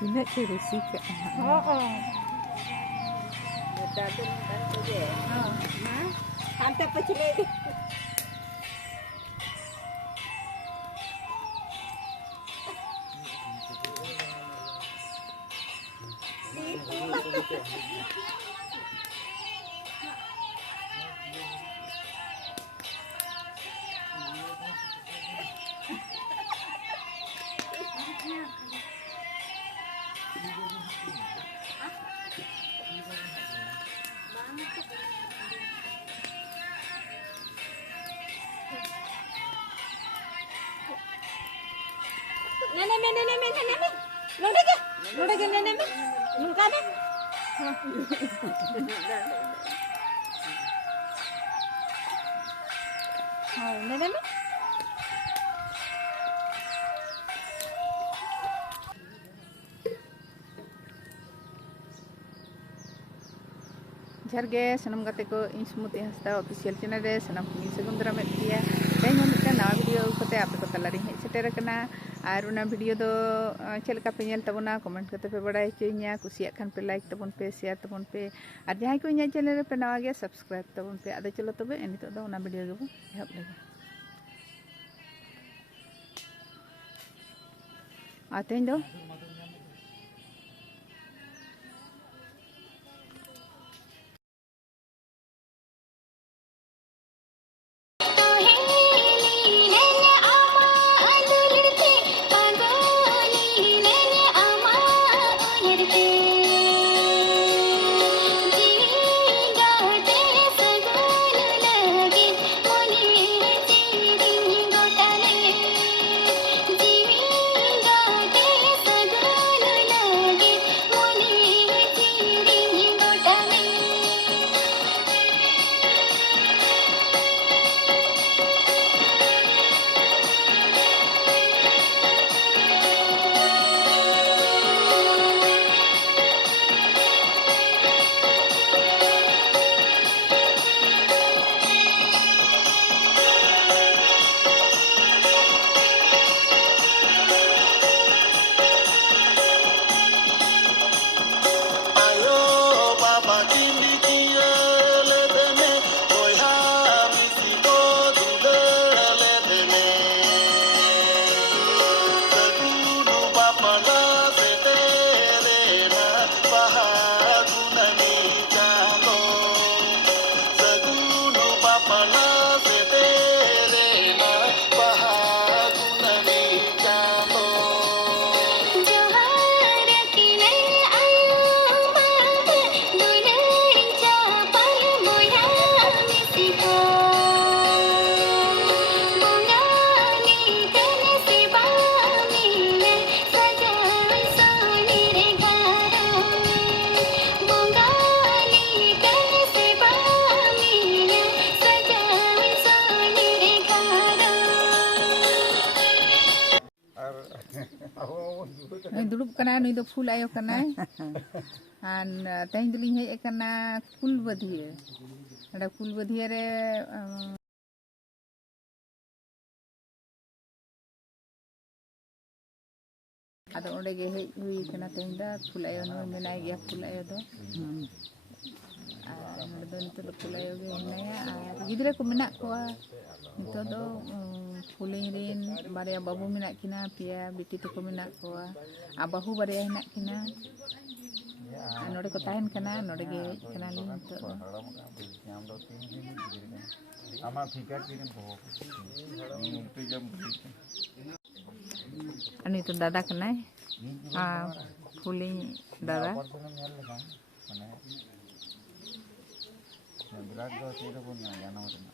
Tidak cerusik. Hantar pecele. Nenek. Noda ke nenek. Nungka deh. Nenek. Jarge sanam kate ko insmuti hasta official channel re sanam kini segundra met dia teh ngonita nawa video kate ape ko talari hej seter kana ar una video do chelka pe nyel tabona comment kate pe badai chenya kusiak khan pe like tabon pe share tabon pe ar jahay ko inya channel re pe nawa ge subscribe tabon pe ado chalo tobe enito do una video ge bo ehab lage aten do duduk kana nui do full ayo kana an teh duling hej kana kulbadhiya ada kulbadhiya re ada onde ge hej hui kana teh da full ayo no menai ge full ayo do do nito do full ayo ge menaya gidre ko menak ko nito do fuling rin barya babu menak kina pia biti to ko menak ko abahu barya henak kina node ko tahen kana node ge kana li nito ama fikar kirim boh itu jam ani to dada kana fuling dada বিরাট গাছ এরকম না জানা মতো না